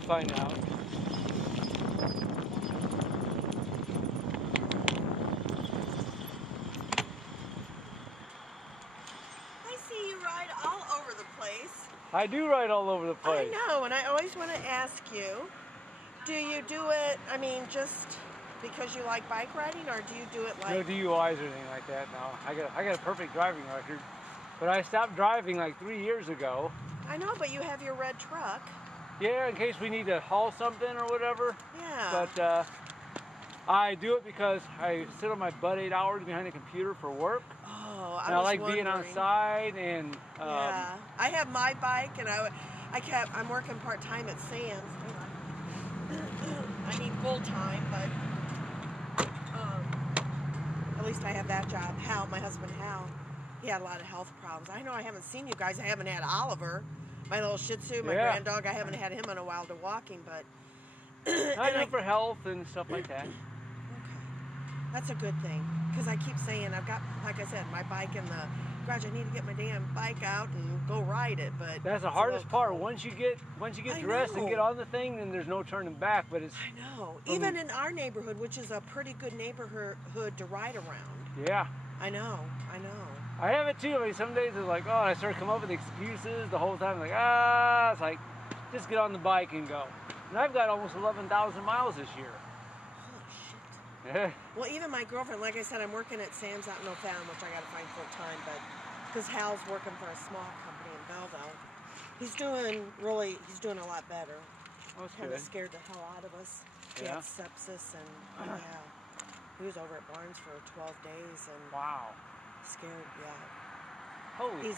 gonna find out. I see you ride all over the place. I do ride all over the place. I know, and I always want to ask you, do you do it, I mean, just because you like bike riding, or do you do it like... No DUIs or anything like that, no. I got a perfect driving record. But I stopped driving like 3 years ago. I know, but you have your red truck. Yeah, in case we need to haul something or whatever. Yeah. But I do it because I sit on my butt 8 hours behind a computer for work. Oh, And I like being outside and... yeah, I have my bike, and I'm working part-time at Sam's. I need full-time, but at least I have that job. Hal, my husband Hal, he had a lot of health problems. I know I haven't seen you guys. I haven't had Oliver, my little Shih Tzu, my grand dog. I haven't had him in a while to walking, but... I do for health and stuff like that. Okay. That's a good thing, because I keep saying, I've got, like I said, my bike in the garage. I need to get my damn bike out and go ride it, but... That's the hardest part. Once you get dressed and get on the thing, then there's no turning back, but it's... I know. Even in our neighborhood, which is a pretty good neighborhood to ride around. Yeah. I know. I have it too. I mean, some days it's like, oh, I start coming up with excuses the whole time. Like, it's like, just get on the bike and go. And I've got almost 11,000 miles this year. Holy shit. Yeah. Well, even my girlfriend, like I said, I'm working at Sam's out in O'Fallon, which I got to find full time, but because Hal's working for a small company in Belleville, he's doing a lot better. Kind of scared the hell out of us. He had sepsis, and he was over at Barnes for 12 days, and wow, scared, Holy.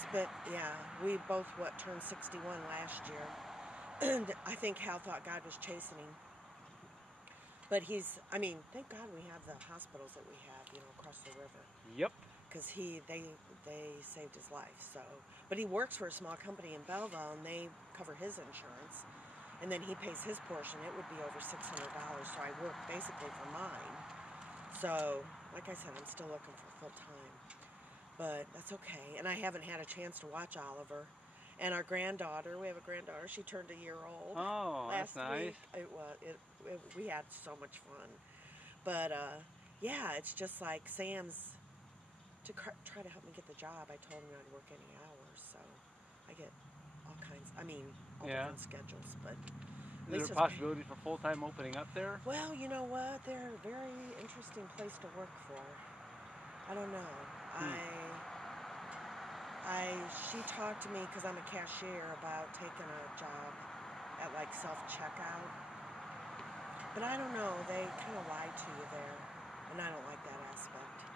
We both turned 61 last year, and I think Hal thought God was chasing him. But thank God we have the hospitals that we have, across the river. Yep. Because they saved his life. So, but he works for a small company in Belleville, and they cover his insurance, and then he pays his portion. It would be over $600. So I work basically for mine. So, like I said, I'm still looking for full time, but that's okay. And I haven't had a chance to watch Oliver. And our granddaughter, we have a granddaughter. She turned a year old. Oh, that's nice. We had so much fun. But it's just like Sam's to try to help me get the job. I told him I'd work any hours, so I get all different schedules. But is there a possibility for full-time opening up there? Well, you know what? They're a very interesting place to work for. I don't know. She talked to me, because I'm a cashier, about taking a job at like self-checkout. But I don't know. They kind of lie to you there, and I don't like that aspect.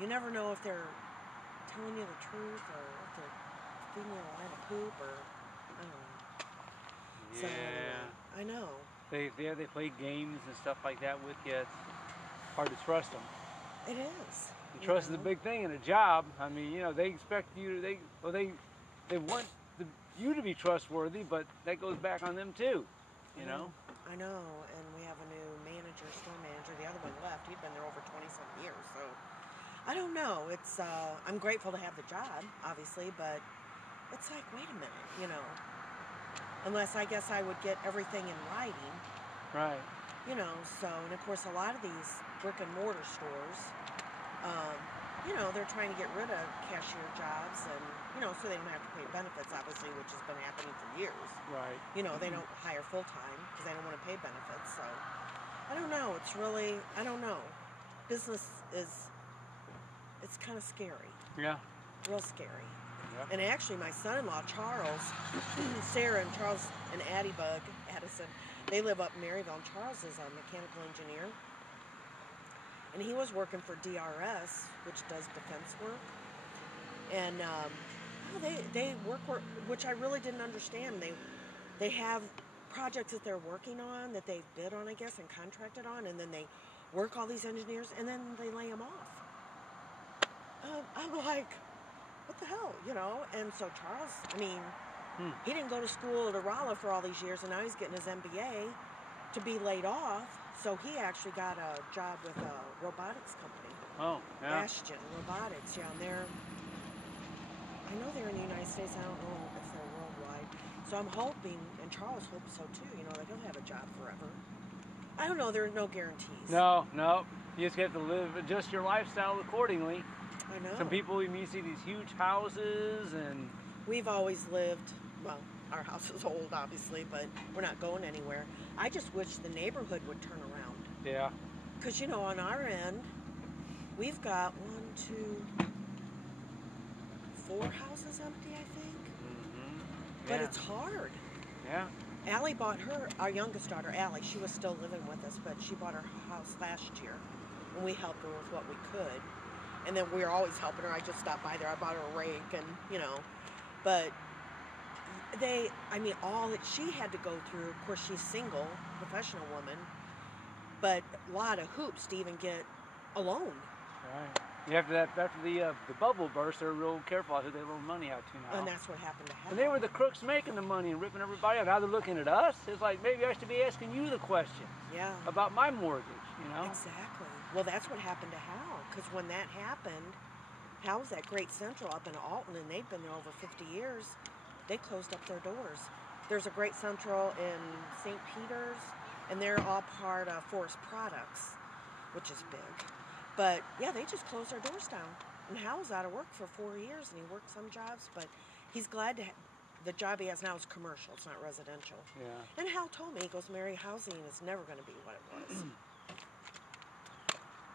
You never know if they're telling you the truth, or if they're feeding you a line of poop, or I don't know. Yeah. So, I know. They play games and stuff like that with you. It's hard to trust them. It is. And trust is a big thing in a job. I mean, they expect you to, they want you to be trustworthy, but that goes back on them too, you know? I know, and we have a new store manager. The other one left. He'd been there over 20-something years, so I don't know. It's, I'm grateful to have the job, obviously, but it's like, wait a minute, unless I guess I would get everything in writing. Right. So, and of course, a lot of these brick and mortar stores, they're trying to get rid of cashier jobs, and, so they don't have to pay benefits, obviously, which has been happening for years. Right. They don't hire full-time because they don't want to pay benefits, so I don't know. It's really, I don't know. Business it's kind of scary. Yeah. Real scary. Yeah. And actually, my son-in-law, Charles, Sarah and Charles and Addison, they live up in Maryville, and Charles is a mechanical engineer. And he was working for DRS, which does defense work. And they work, which I really didn't understand. They have projects that they're working on, that they've bid on, I guess, and contracted on, and then they work all these engineers, and then they lay them off. I'm like, what the hell, And so Charles, he didn't go to school at Rolla for all these years, and now he's getting his MBA to be laid off. So he actually got a job with a robotics company. Oh, yeah. Bastion Robotics, and I know they're in the United States. I don't know if they're worldwide. So I'm hoping, and Charles hopes so too, that he'll have a job forever. I don't know, there are no guarantees. No, no. You just have to adjust your lifestyle accordingly. I know. Some people, you see these huge houses, and we've always lived, well, our house is old, obviously, but we're not going anywhere. I just wish the neighborhood would turn around. Yeah. Because, on our end, we've got 4 houses empty, I think. Mm-hmm. Yeah. But it's hard. Yeah. Allie bought our youngest daughter, Allie, she was still living with us, but she bought her house last year. And we helped her with what we could. And then we were always helping her. I just stopped by there. I bought her a rake and, But all that she had to go through, of course, she's single, professional woman, but a lot of hoops to even get a loan. Right. You have to, after the bubble burst, they're real careful who they loan money out to now. And that's what happened to her. And they were the crooks making the money and ripping everybody out. Now they're looking at us. It's like, maybe I should be asking you the questions. Yeah. About my mortgage, Exactly. Well, that's what happened to Hal, because when that happened, Hal was at Great Central up in Alton, and they've been there over 50 years. They closed up their doors. There's a Great Central in St. Peter's, and they're all part of Forest Products, which is big. But, yeah, they just closed their doors down. And Hal was out of work for 4 years, and he worked some jobs, but he's glad to the job he has now is commercial. It's not residential. Yeah. And Hal told me, he goes, Mary, housing is never going to be what it was.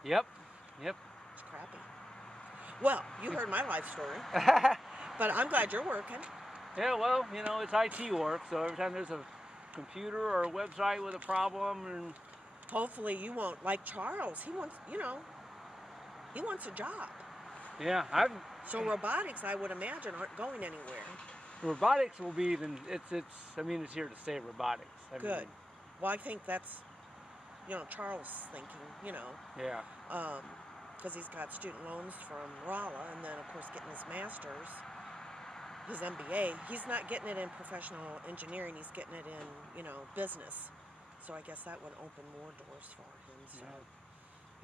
Yep. It's crappy. Well, you heard my life story. But I'm glad you're working. Yeah, well, it's IT work, so every time there's a computer or a website with a problem, and hopefully you won't, like Charles, he wants, he wants a job. Yeah, So robotics, I would imagine, aren't going anywhere. Robotics will be it's here to stay, robotics. Good. Well, I think that's, Charles' thinking, Yeah. Because he's got student loans from Rolla, and then, of course, getting his master's, his MBA. He's not getting it in professional engineering. He's getting it in, business. So I guess that would open more doors for him. So,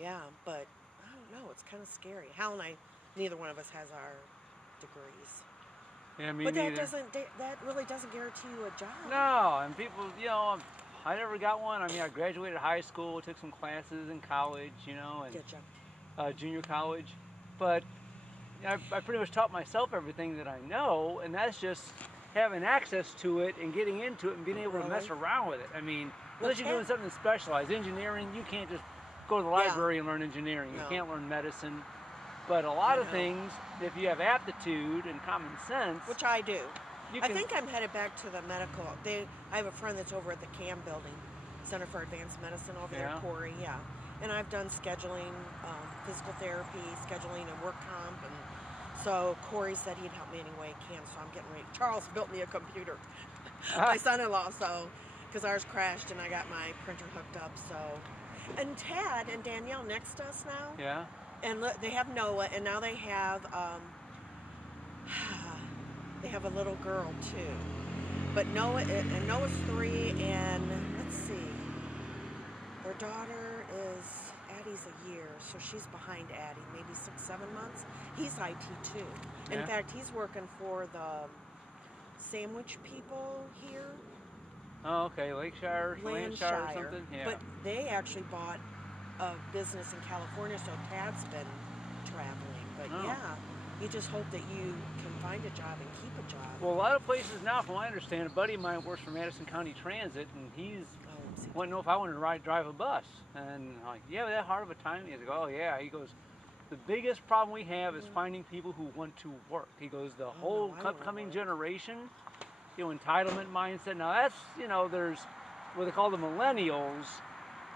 yeah, but I don't know. It's kind of scary. Hal and I, neither one of us has our degrees. Yeah, me but neither. That really doesn't guarantee you a job. No, and people, I never got one. I graduated high school, took some classes in college, and junior college. But I pretty much taught myself everything that I know, and that's just having access to it and getting into it and being able to mess around with it. Unless you're doing something specialized. Engineering, you can't just go to the library and learn engineering. You can't learn medicine. But a lot of things, if you have aptitude and common sense... Which I do. I think I'm headed back to the medical. I have a friend that's over at the CAM building, Center for Advanced Medicine over there, Corey, And I've done scheduling, physical therapy, scheduling, and work comp. And so Corey said he'd help me any way he can, so I'm getting ready. Charles built me a computer, my son-in-law, because ours crashed and I got my printer hooked up, so. And Tad and Danielle next to us now. Yeah. And look, they have Noah, and now they have a little girl too. But Noah's 3, and let's see, their daughter is, Addie's a year, so she's behind Addie, maybe 6-7 months. He's IT too. In fact, he's working for the sandwich people here. Oh, okay, Landshire or something. Yeah. But they actually bought a business in California, so Tad's been traveling. But you just hope that you can find a job and keep a job. Well, a lot of places now, from what I understand, a buddy of mine works for Madison County Transit, and he's wanted to know if I wanted to drive a bus. And I'm like, yeah, that hard of a time? He's like, oh, yeah. He goes, the biggest problem we have is finding people who want to work. He goes, the whole upcoming generation, entitlement mindset. Now, that's, there's what they call the millennials.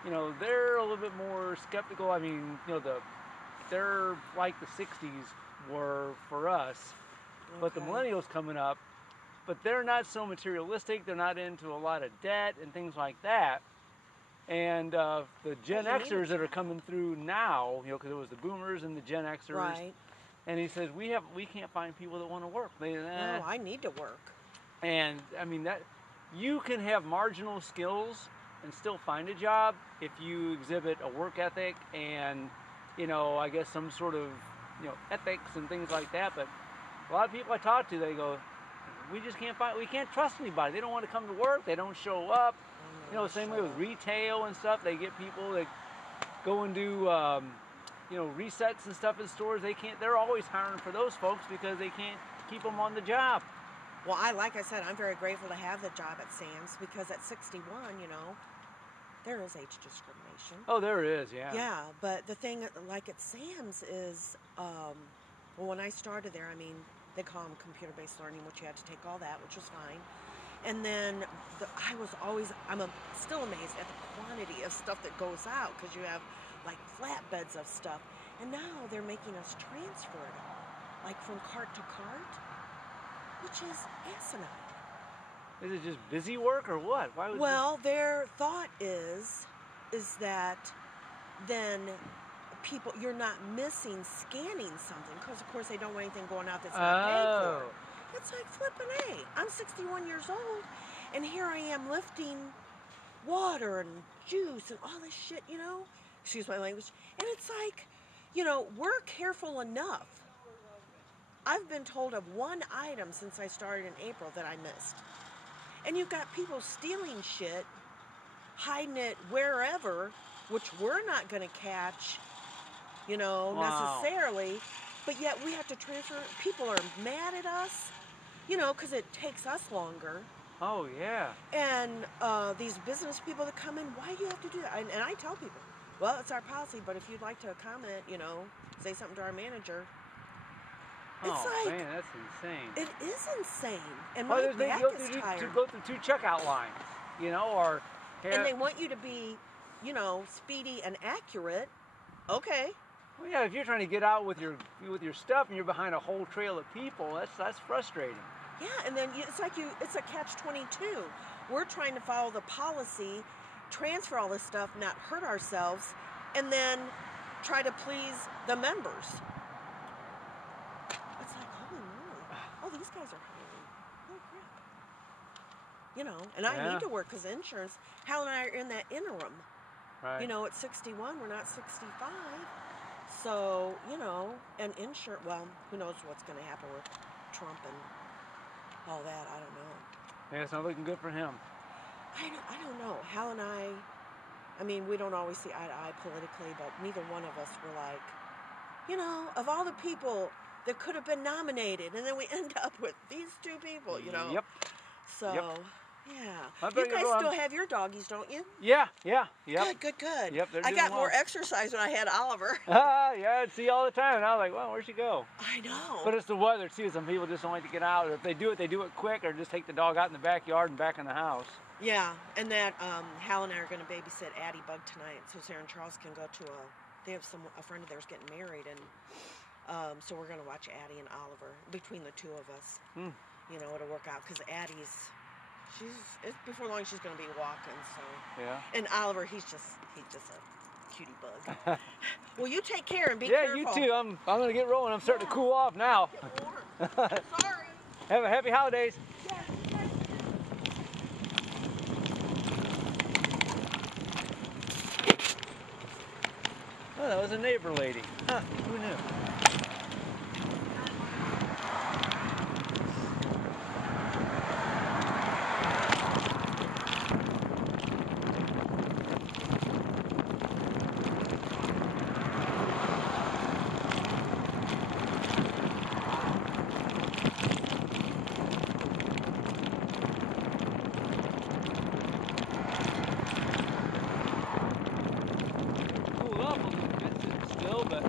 They're a little bit more skeptical. They're like the 60s were for us. But the millennials coming up, but they're not so materialistic. They're not into a lot of debt and things like that. And the Gen Xers that are coming through now, because it was the boomers and the Gen Xers. Right. And he says, we can't find people that want to work. No, I need to work. And that you can have marginal skills and still find a job if you exhibit a work ethic and, I guess some sort of, ethics and things like that. But a lot of people I talk to, they go, we just can't find, we can't trust anybody. They don't want to come to work. They don't show up. You know, same way with retail and stuff. They get people that go and do, you know, resets and stuff in stores. They're always hiring for those folks because they can't keep them on the job. Well, like I said, I'm very grateful to have the job at Sam's because at 61, you know, there is age discrimination. Oh, there is, yeah. Yeah, but the thing, like at Sam's is, well, when I started there, I mean, they call them computer-based learning, which you had to take all that, which was fine. And then I'm still amazed at the quantity of stuff that goes out because you have like flatbeds of stuff. And now they're making us transfer it, like from cart to cart, which is asinine. Is it just busy work or what? Well, their thought is that then people, you're not missing scanning something because of course they don't want anything going out that's not paid for. It's like flipping A. I'm 61 years old and here I am lifting water and juice and all this shit, you know, excuse my language, and it's like, you know, we're careful enough. I've been told of one item since I started in April that I missed. And you've got people stealing shit, hiding it wherever, which we're not going to catch, you know, necessarily. But yet we have to transfer. People are mad at us, you know, because it takes us longer. Oh, yeah. And these business people that come in, why do you have to do that? And I tell people, well, it's our policy, but if you'd like to comment, you know, say something to our manager. It's like, man, that's insane. It is insane. And my back is tired. To go through 2 checkout lines, you know, or... And they want you to be, you know, speedy and accurate. Okay. Well, yeah, if you're trying to get out with your stuff and you're behind a whole trail of people, that's frustrating. Yeah, and then it's like it's a catch-22. We're trying to follow the policy, transfer all this stuff, not hurt ourselves, and then try to please the members. It's like, holy moly. Oh, these guys are hiring. Oh, crap. You know, and I need to work because insurance. Hal and I are in that interim. Right. You know, at 61, we're not 65. So, you know, and insurance, well, who knows what's going to happen with Trump and all that. I don't know. Yeah, it's not looking good for him. I don't know. Hal and I mean, we don't always see eye to eye politically, but neither one of us were like, you know, of all the people that could have been nominated, and then we end up with these 2 people, you know. Yep. So, yep. Yeah. You guys still have your doggies, don't you? Yeah. Yep. Good. Yep, I got more exercise when I had Oliver. Yeah, I'd see all the time, and I was like, well, where'd she go? I know. But it's the weather, too. Some people just don't like to get out. Or if they do it quick, or just take the dog out in the backyard and back in the house. Yeah, and that Hal and I are going to babysit Addie Bug tonight, so Sarah and Charles can go to they have a friend of theirs getting married, and so we're going to watch Addie and Oliver, between the 2 of us. You know, it'll work out, because Addie's, before long she's going to be walking, so. Yeah. And Oliver, he's just a cutie bug. Well, you take care and be careful. Yeah, you too. I'm going to get rolling. I'm starting to cool off now. Get warm. Sorry. Have a happy holidays. Yeah. Oh, that was a neighbor lady. Huh, who knew? Cooled off a little bit still, but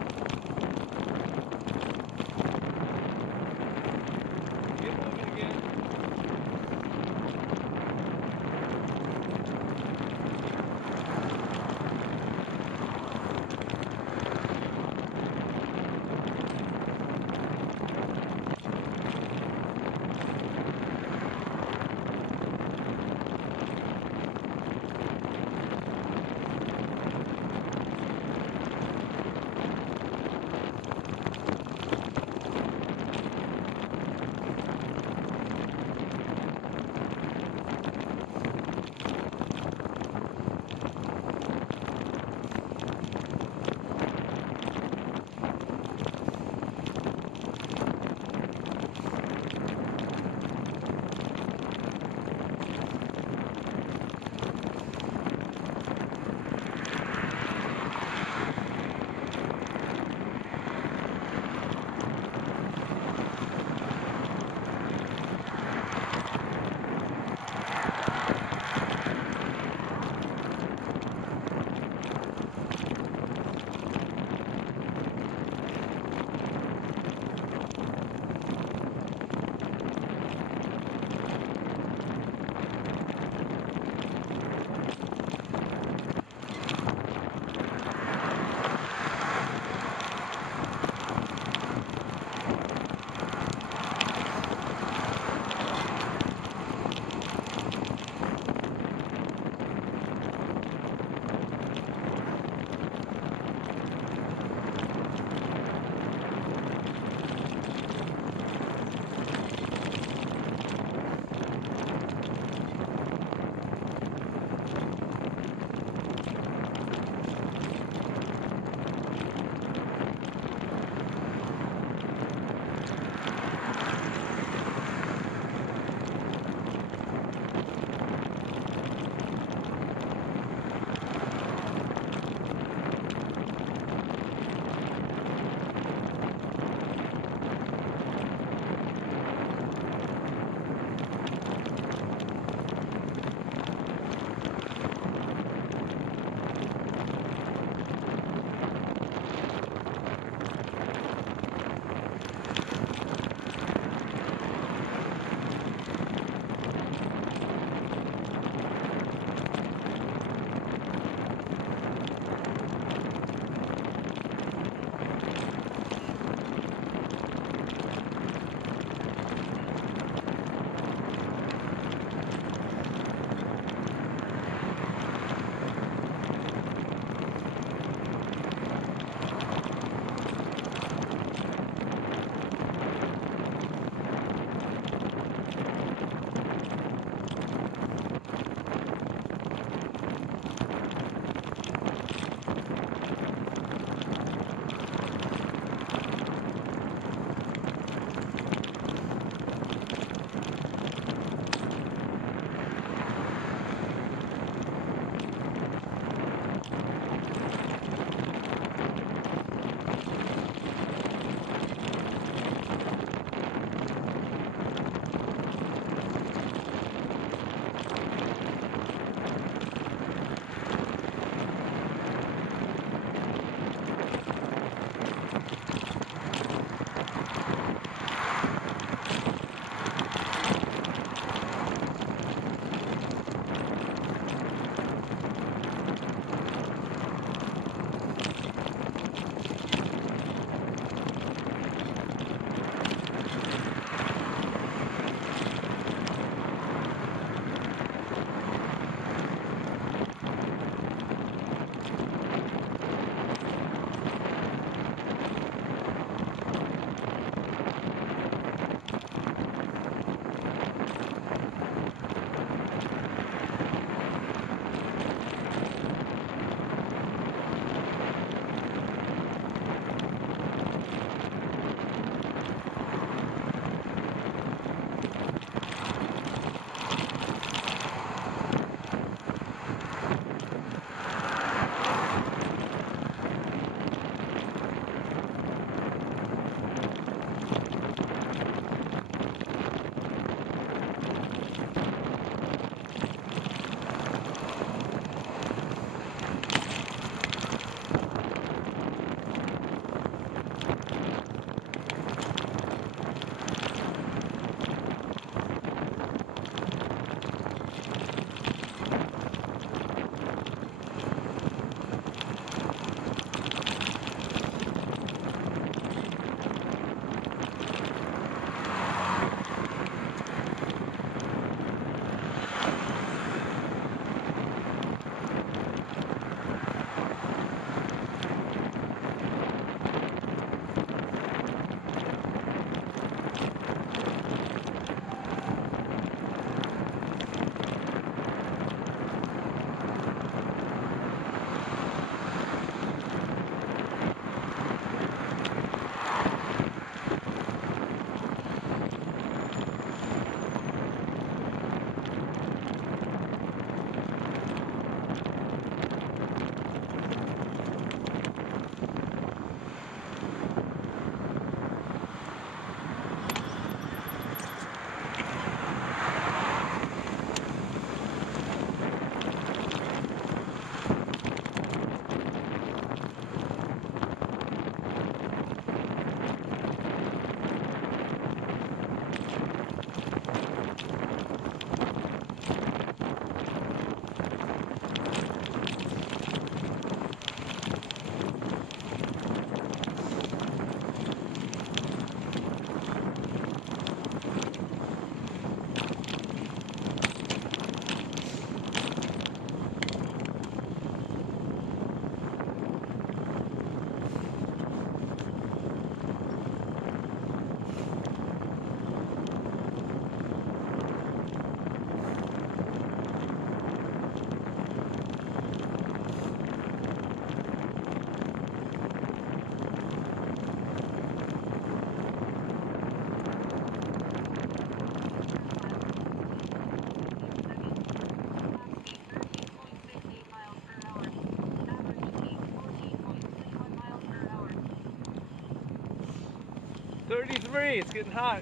33, it's getting hot.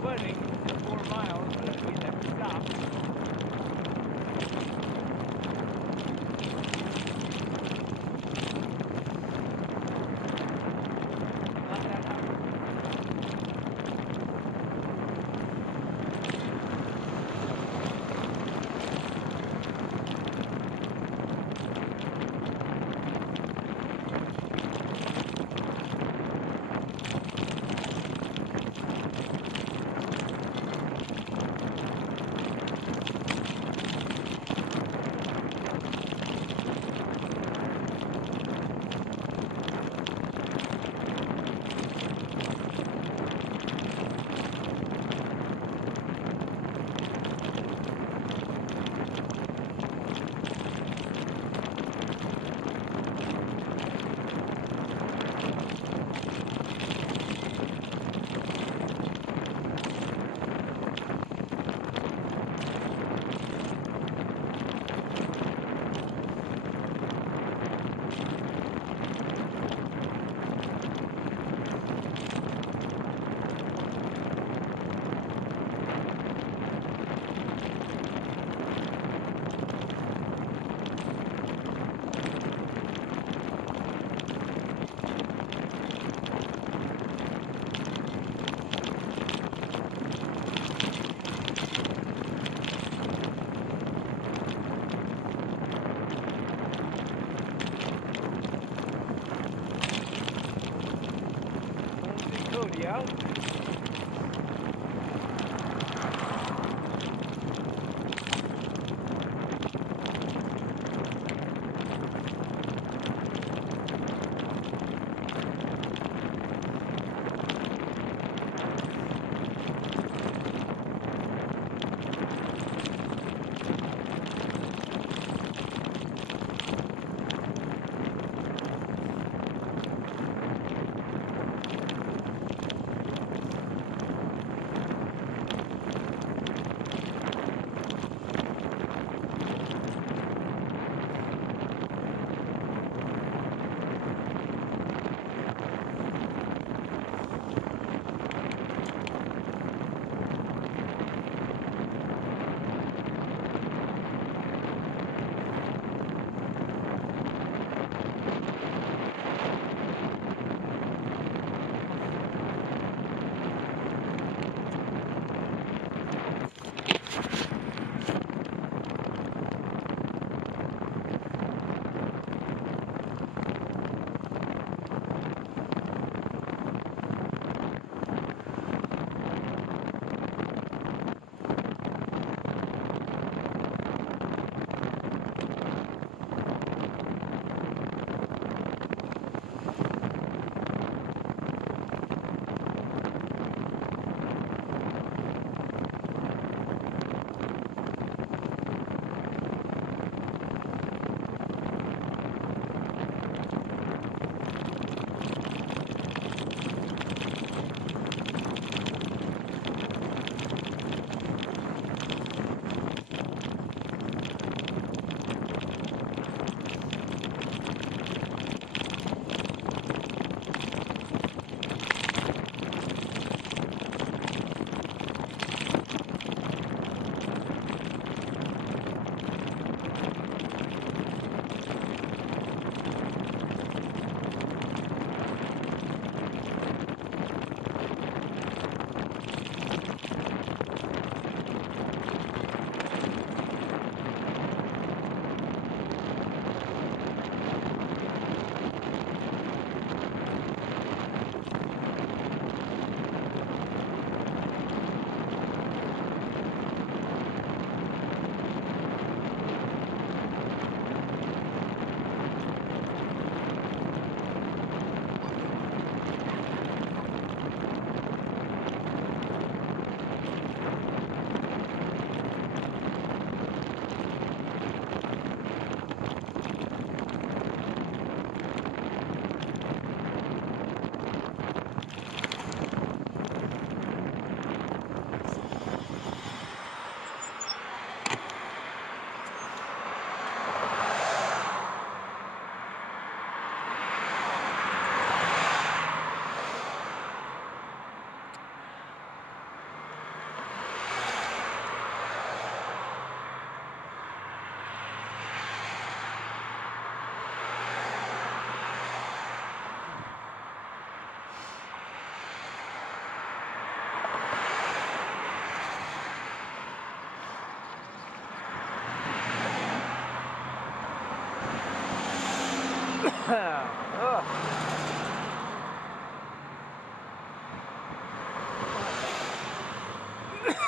Sweating for 4 miles, but I mean that stops. Not that hot. Cody out.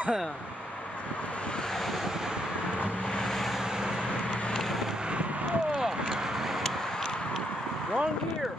Oh, wrong gear.